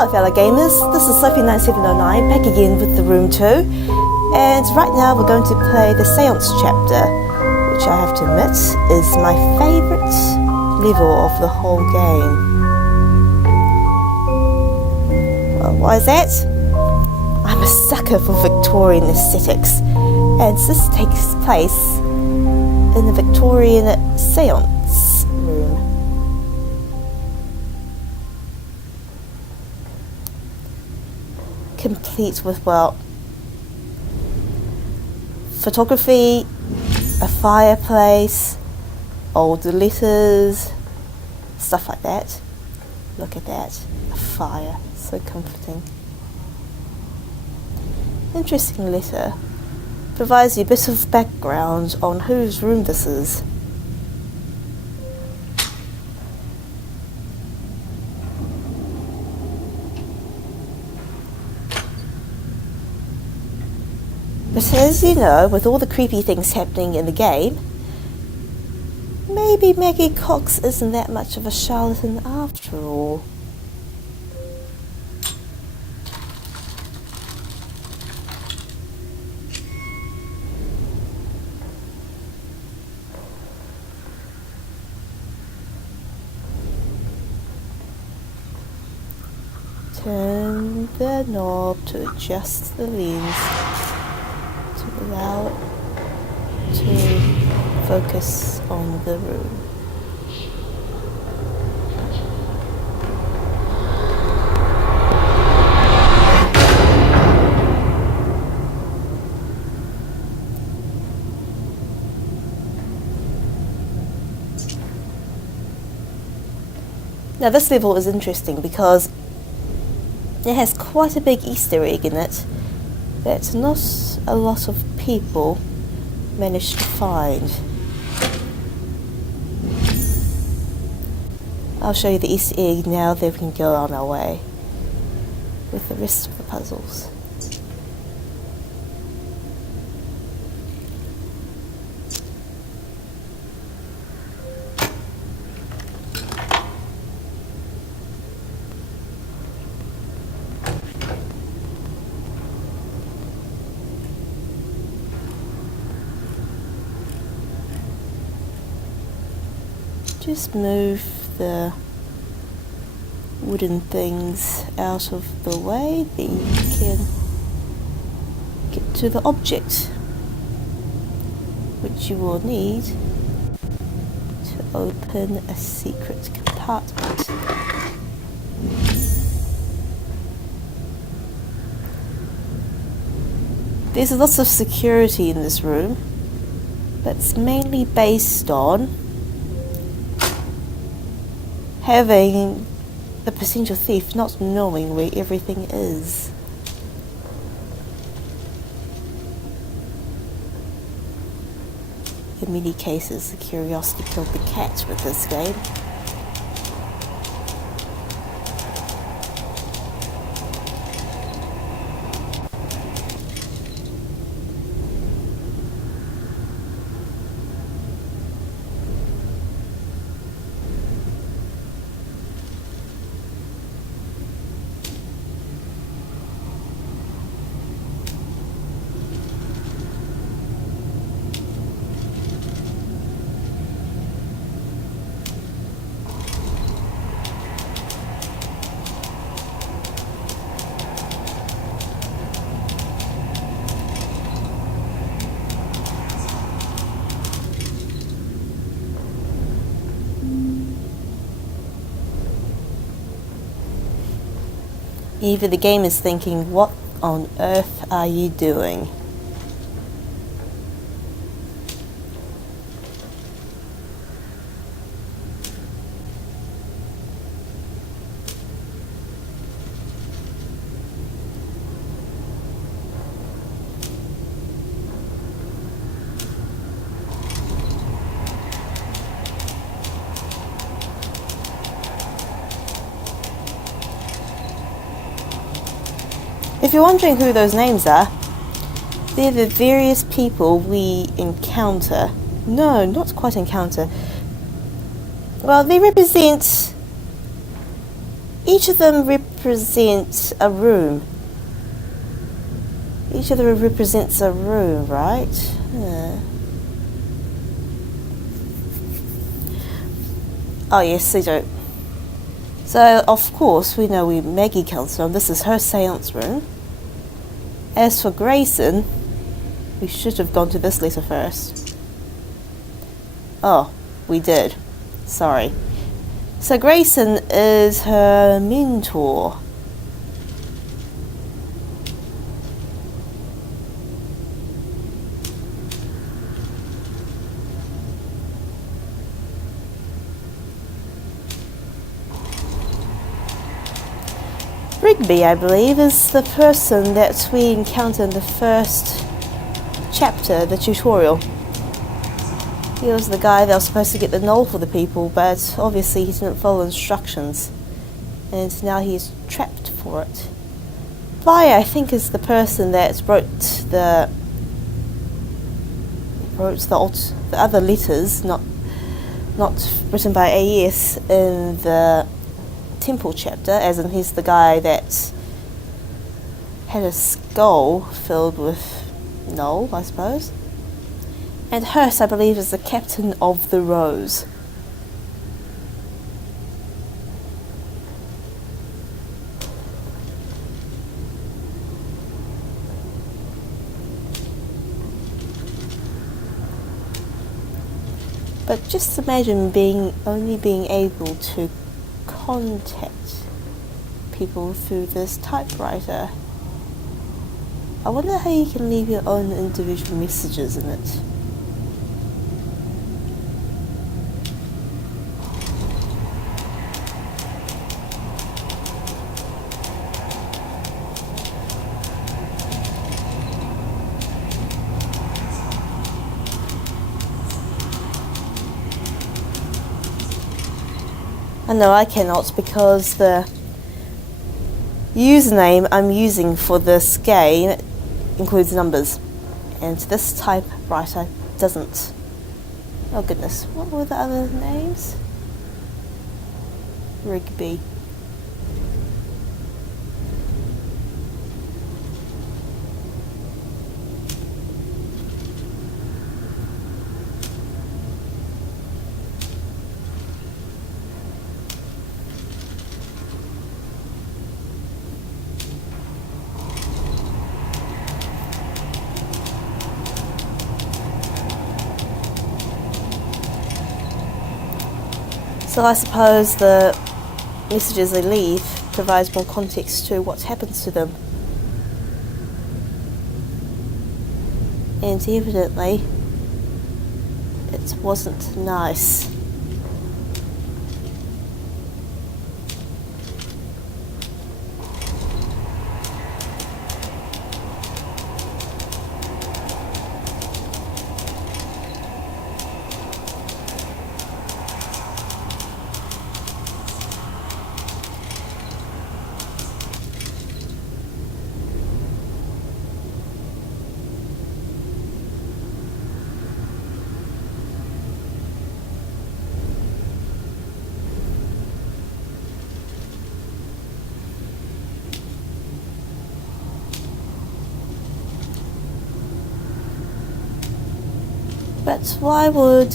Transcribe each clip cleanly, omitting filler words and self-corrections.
Hello fellow gamers, this is Sophie9709 back again with the room 2, and right now we're going to play the Seance chapter, which I have to admit is my favourite level of the whole game. Well, why is that? I'm a sucker for Victorian aesthetics, and this takes place in the Victorian Seance room. Complete with, well, photography, a fireplace, old letters, stuff like that. Look at that, a fire, so comforting. Interesting letter. Provides you a bit of background on whose room this is. But as you know, with all the creepy things happening in the game, maybe Maggie Cox isn't that much of a charlatan after all. Turn the knob to adjust the lens to allow it to focus on the room. Now this level is interesting because it has quite a big Easter egg in it that not a lot of people manage to find. I'll show you the Easter egg now, then we can go on our way with the rest of the puzzles. Just move the wooden things out of the way, then you can get to the object, which you will need to open a secret compartment. There's lots of security in this room, but it's mainly based on having the potential thief not knowing where everything is. In many cases, the curiosity killed the cat with this game. Even the game is thinking, what on earth are you doing? If you're wondering who those names are, they're the various people we encounter. No, not quite encounter. Well, they represent each of them represents a room. Each of them represents a room, right? Oh yes, they do. So of course we know where Maggie comes from. This is her seance room. As for Grayson, we should have gone to this letter first. Oh, we did. Sorry. So Grayson is her mentor. Rigby, I believe, is the person that we encounter in the first chapter, the tutorial. He was the guy that was supposed to get the knoll for the people, but obviously he didn't follow instructions, and now he's trapped for it. Vi, I think, is the person that wrote the other letters, not written by AES in the temple chapter, as in he's the guy that had a skull filled with knoll, I suppose. And Hurst, I believe, is the captain of the Rose. But just imagine only being able to contact people through this typewriter. I wonder how you can leave your own individual messages in it. I know I cannot, because the username I'm using for this game includes numbers, and this typewriter doesn't. Oh goodness, what were the other names? Rigby. So I suppose the messages they leave provides more context to what happens to them. And evidently, it wasn't nice. But why would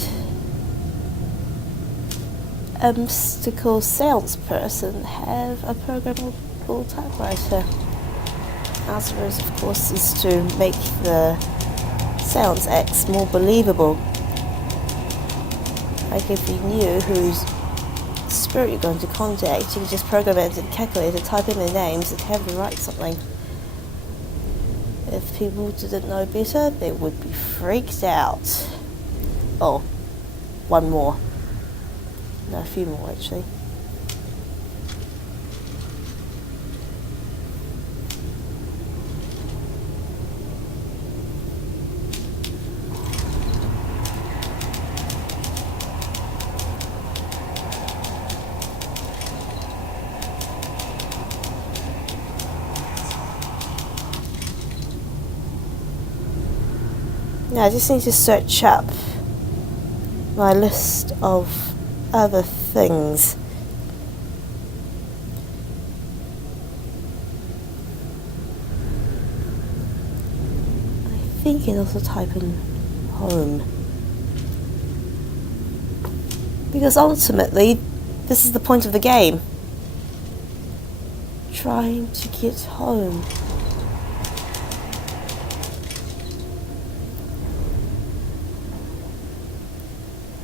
a mystical salesperson have a programmable typewriter? Answer is, of course, is to make the sales acts more believable. Like if you knew whose spirit you're going to contact, you could just program it into the calculator, type in their names, and have them write something. If people didn't know better, they would be freaked out. Oh, one more. No, a few more actually. Now I just need to search up my list of other things. think you can also type in home. Because ultimately, this is the point of the game. Trying to get home.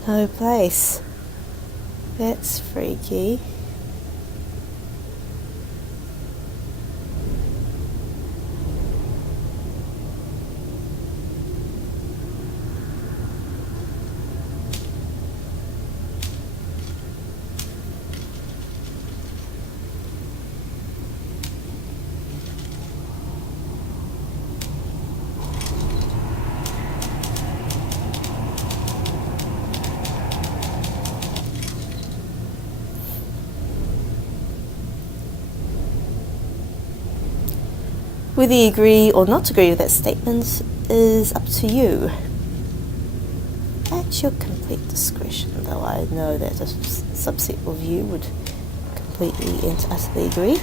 No place. That's freaky. Whether you agree or not agree with that statement is up to you. At your complete discretion, though I know that a subset of you would completely and utterly agree.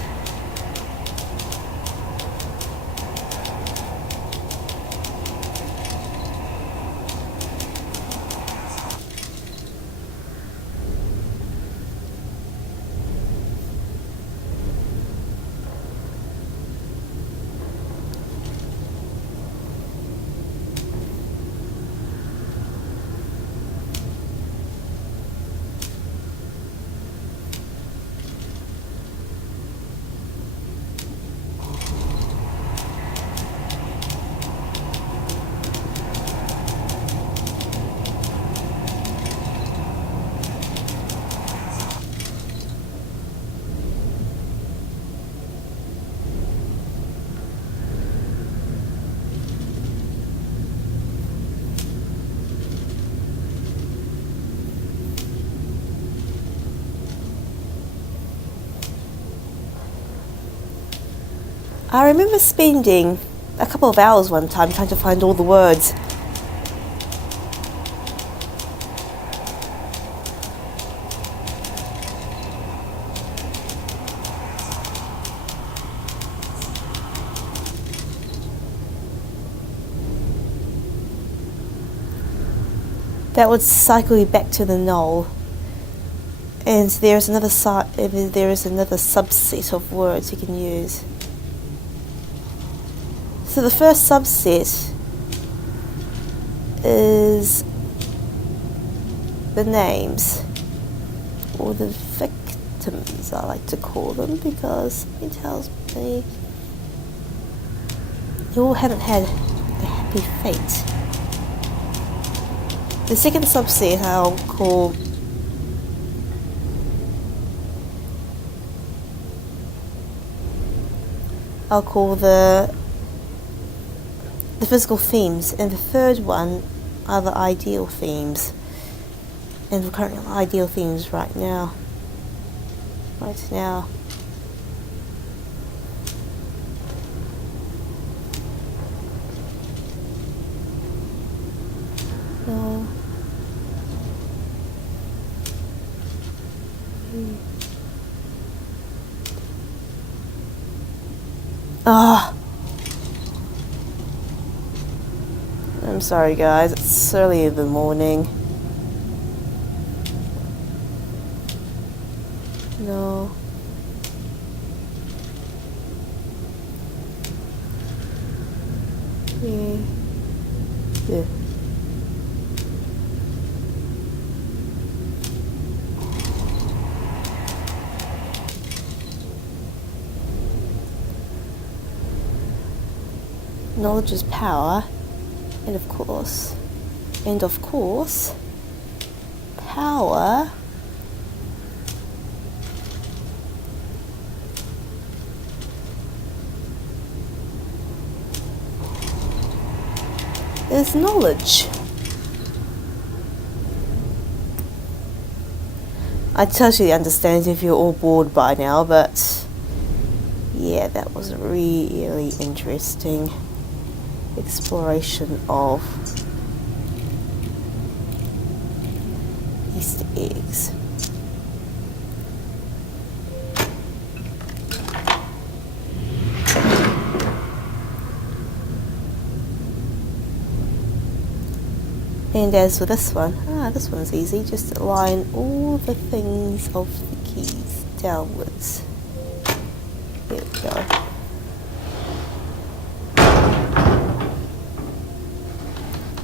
I remember spending a couple of hours one time trying to find all the words. That would cycle you back to the knoll. And there is another subset of words you can use. So the first subset is the names, or the victims, I like to call them, because it tells me you all haven't had a happy fate. The second subset I'll call the physical themes, and the third one are the ideal themes. And we're currently on ideal themes right now. No. Ah. I'm sorry guys, it's early in the morning. No. Yeah. Knowledge is power, and of course, power is knowledge. I totally understand if you're all bored by now, but yeah, that was a really interesting exploration of Easter eggs. And as with this one, this one's easy. Just align all the things of the keys downwards. There we go.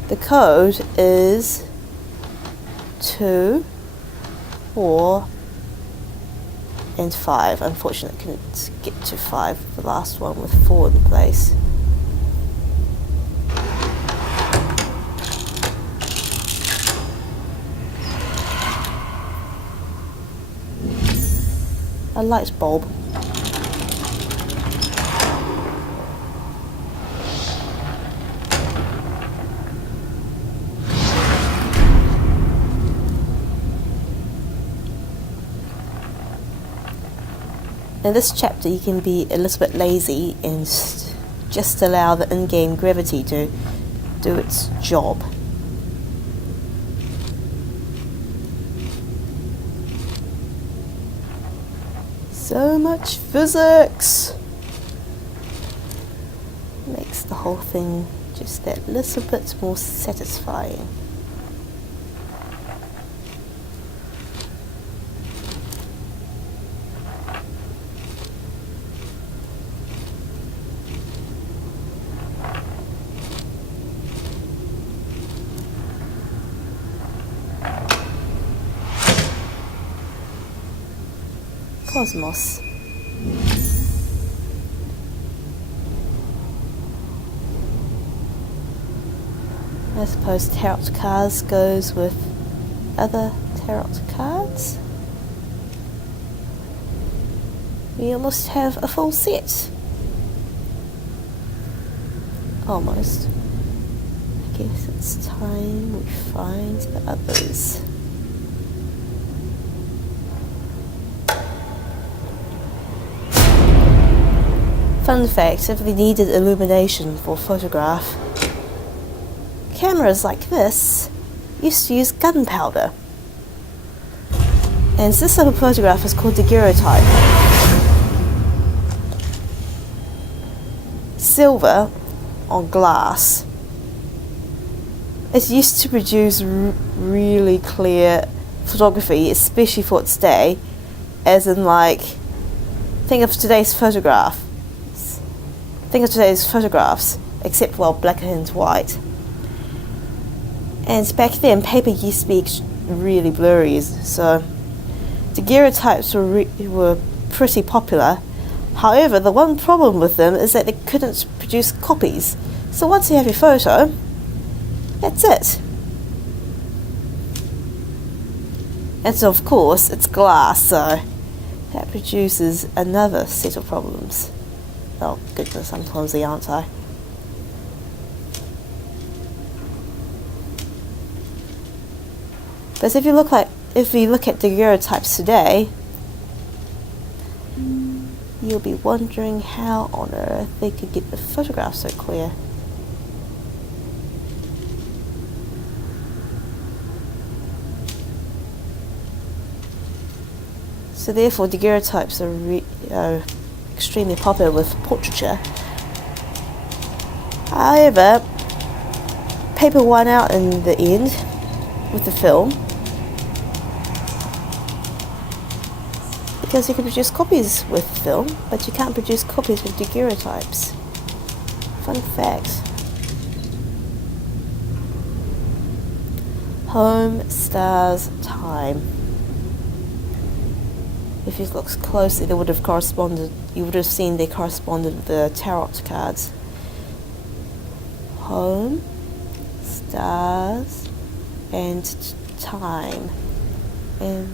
The code is 2, 4, and 5. Unfortunately, I couldn't get to 5, the last one with 4 in place. A light bulb. In this chapter you can be a little bit lazy and just allow the in-game gravity to do its job. So much physics! Makes the whole thing just that little bit more satisfying. Cosmos. I suppose tarot cards goes with other tarot cards. We almost have a full set. Almost. I guess it's time we find the others. Fun fact, if they needed illumination for photograph, cameras like this used to use gunpowder. And this type of photograph is called daguerreotype. Silver on glass. It used to produce really clear photography, especially for its day, as in like, think of today's photographs, except well, black and white. And back then, paper used to be really blurry, so daguerreotypes were pretty popular. However, the one problem with them is that they couldn't produce copies. So once you have your photo, that's it. And so of course, it's glass, so that produces another set of problems. Oh goodness, I'm clumsy, aren't I? But if you look at daguerreotypes today, you'll be wondering how on earth they could get the photograph so clear. So therefore, daguerreotypes are extremely popular with portraiture. However, paper won out in the end with the film, because you can produce copies with film, but you can't produce copies with daguerreotypes. Fun fact. Home, stars, time. If you look closely, they would have corresponded. You would have seen they corresponded with the tarot cards. Home, stars, and time. And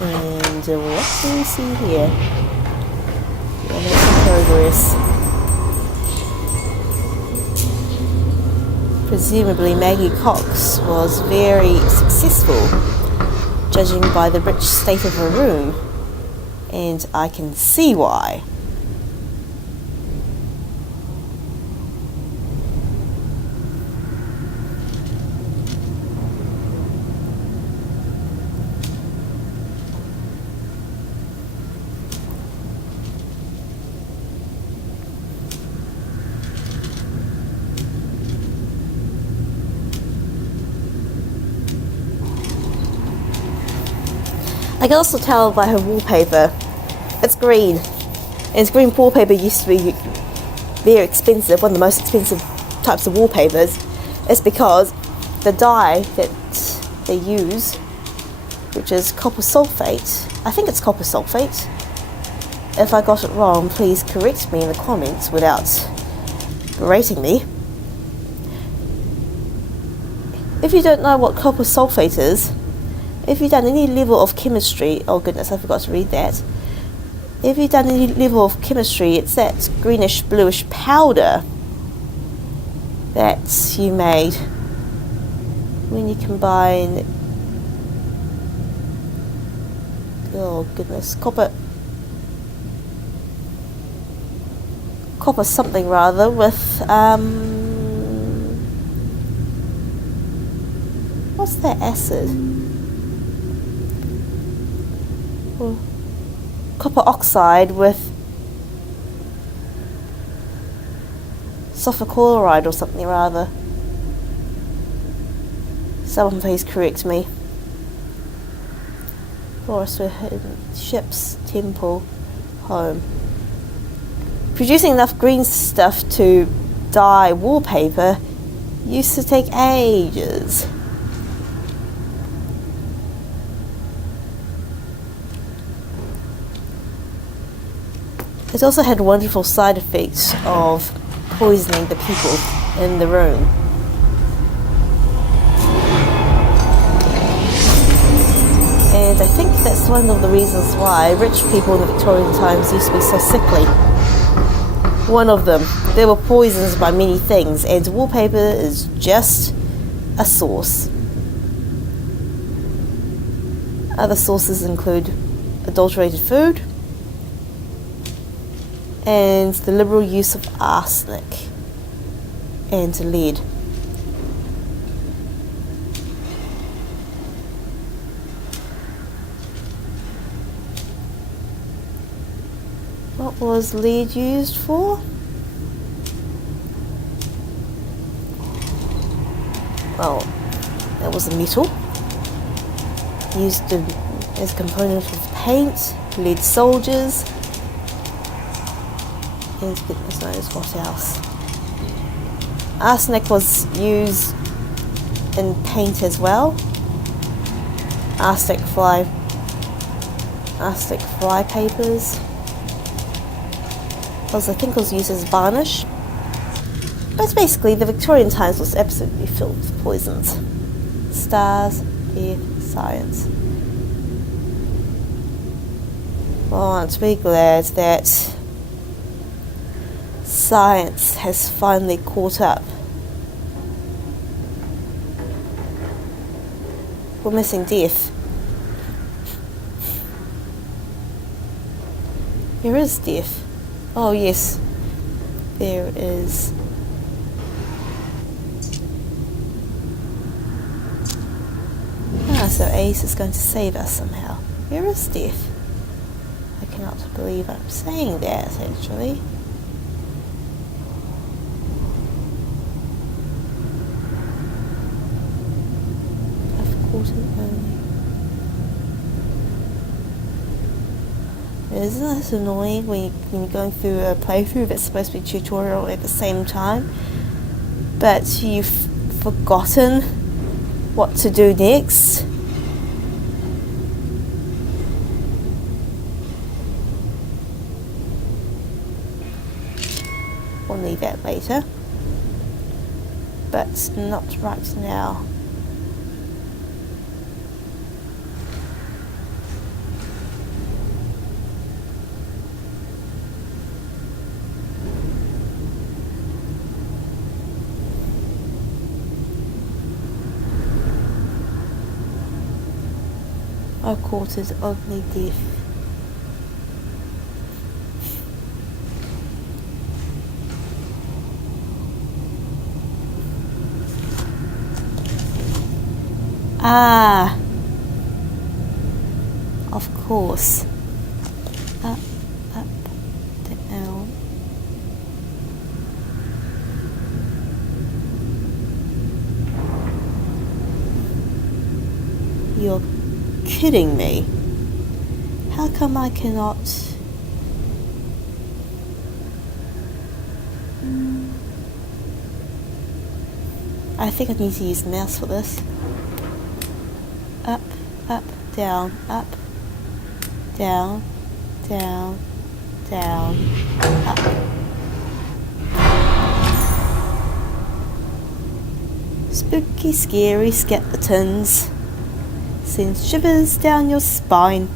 what do we see here? We'll make some progress. Presumably Maggie Cox was very successful, judging by the rich state of her room, and I can see why. I can also tell by her wallpaper. It's green. And green wallpaper used to be very expensive, one of the most expensive types of wallpapers. It's because the dye that they use, which is copper sulfate, I think it's copper sulfate. If I got it wrong, please correct me in the comments without berating me. If you don't know what copper sulfate is, if you've done any level of chemistry, oh goodness, I forgot to read that. If you've done any level of chemistry, it's that greenish bluish powder that you made when you combine, oh goodness, copper something rather with what's that acid? Oh, copper oxide with sulfur chloride or something rather. Someone please correct me. Forest ship's temple home. Producing enough green stuff to dye wallpaper used to take ages. It also had wonderful side effects of poisoning the people in the room. And I think that's one of the reasons why rich people in the Victorian times used to be so sickly. One of them. They were poisoned by many things, and wallpaper is just a source. Other sources include adulterated food and the liberal use of arsenic and lead. What was lead used for? Well, that was a metal used as a component of paint, lead soldiers, and goodness knows what else. Arsenic was used in paint as well. Arsenic fly papers. I think it was used as varnish. But basically, the Victorian times was absolutely filled with poisons. Stars, death, science. Well, aren't we glad that science has finally caught up? We're missing death. There is death. Oh yes, there is. So Ace is going to save us somehow. Where is death? I cannot believe I'm saying that, actually. I've caught it only. Isn't that annoying when you're going through a playthrough that's supposed to be tutorial at the same time, but you've forgotten what to do next? We'll need that later, but not right now. I've caught his ugly death. Ah, of course. Up, down. You're kidding me. How come I cannot? I think I need to use the mouse for this. Up, up, down, up, down, down, down, up. Spooky, scary skeletons send shivers down your spine.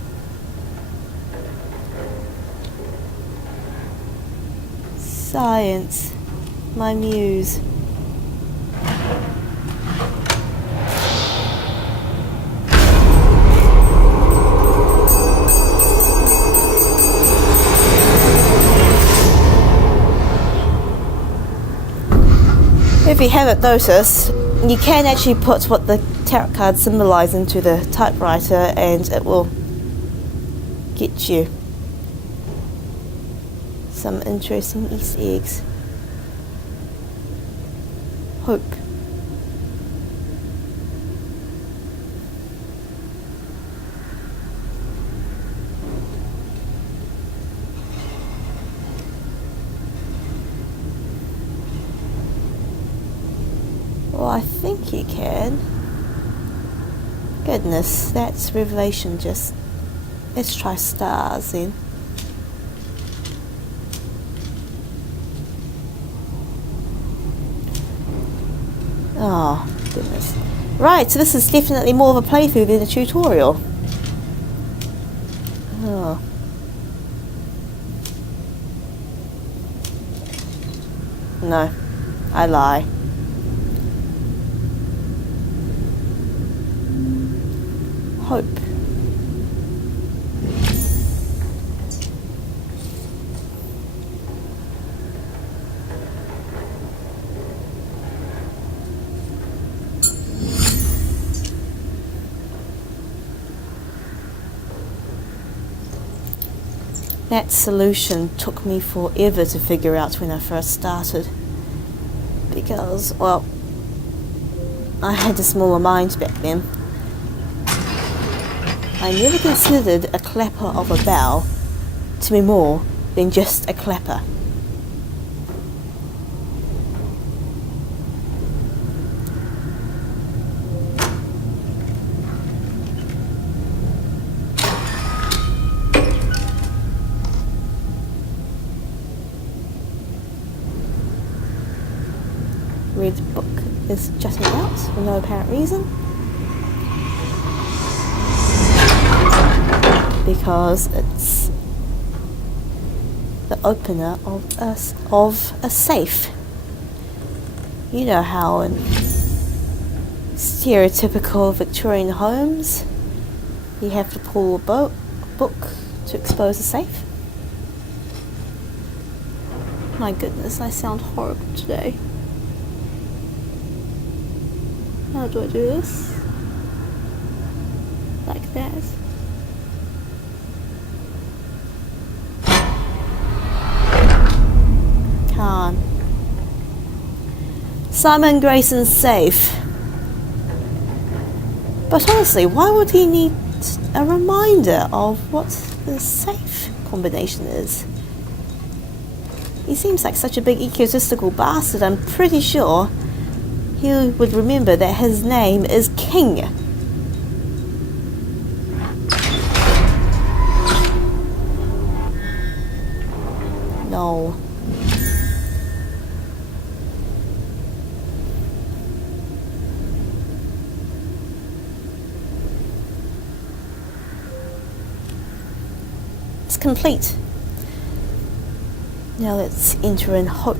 Science, my muse. If you haven't noticed, you can actually put what the tarot cards symbolise into the typewriter and it will get you some interesting Easter eggs. Hope. Well, I think you can. Goodness, that's Revelation just... Let's try stars then. Oh, goodness. Right, so this is definitely more of a playthrough than a tutorial. Oh. No, I lie. Hope. That solution took me forever to figure out when I first started, because, well, I had a smaller mind back then. I never considered a clapper of a bell to be more than just a clapper. Red book is jutting out for no apparent reason. Because it's the opener of a safe. You know how in stereotypical Victorian homes you have to pull a book to expose a safe. My goodness, I sound horrible today. How do I do this? Like that. Can't. Simon Grayson's safe. But honestly, why would he need a reminder of what the safe combination is? He seems like such a big egotistical bastard. I'm pretty sure he would remember that his name is King. No. It's complete. Now let's enter in hope.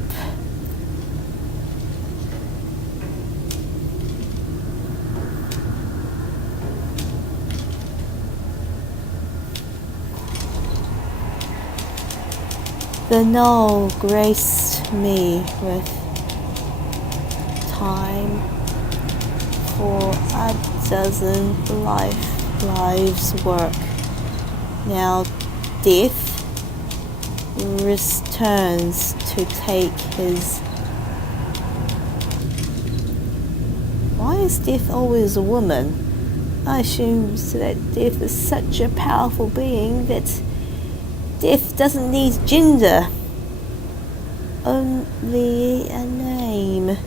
The knoll graced me with time for a dozen lives' work. Now death returns to take his... Why is death always a woman? I assume that death is such a powerful being that death doesn't need gender, only a name.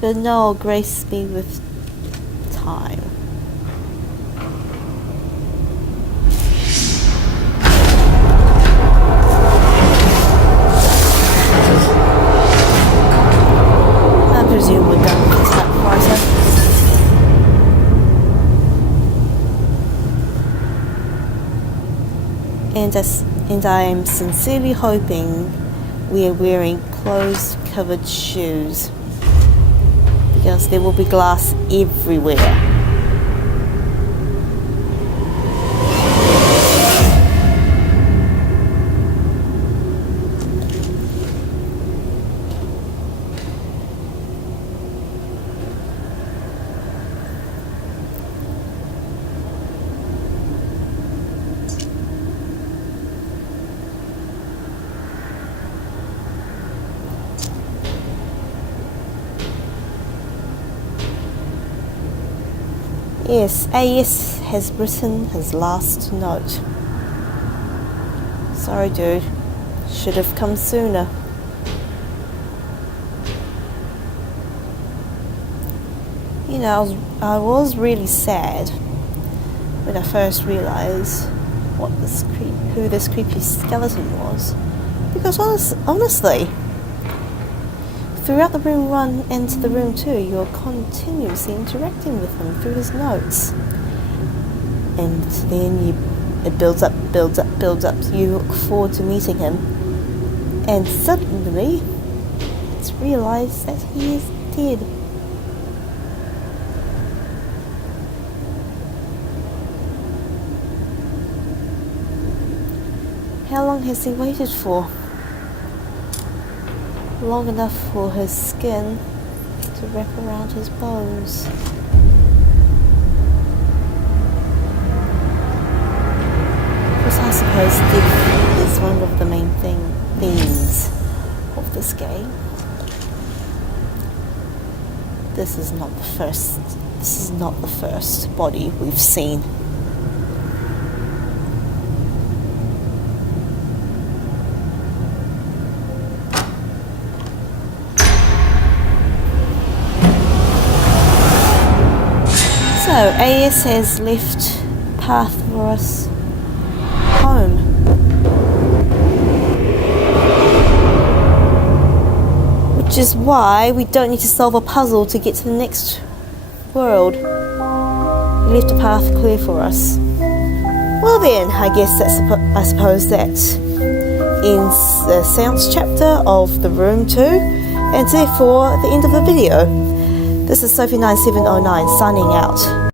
But now grace me with time. I presume we're done with this typewriter. And I am sincerely hoping we are wearing closed-covered shoes, because there will be glass everywhere. Yes, AS has written his last note. Sorry, dude. Should have come sooner. You know, I was really sad when I first realised who this creepy skeleton was. Because honestly, throughout the room 1 and the room 2, you're continuously interacting with him through his notes. And then it builds up. You look forward to meeting him. And suddenly, it's realised that he is dead. How long has he waited for? Long enough for his skin to wrap around his bones. Because I suppose death is one of the main themes of this game. This is not the first body we've seen. So, AS has left path for us home. Which is why we don't need to solve a puzzle to get to the next world. He left a path clear for us. Well then, I guess I suppose that ends the seance chapter of the room 2, and therefore the end of the video. This is Sophie9709 signing out.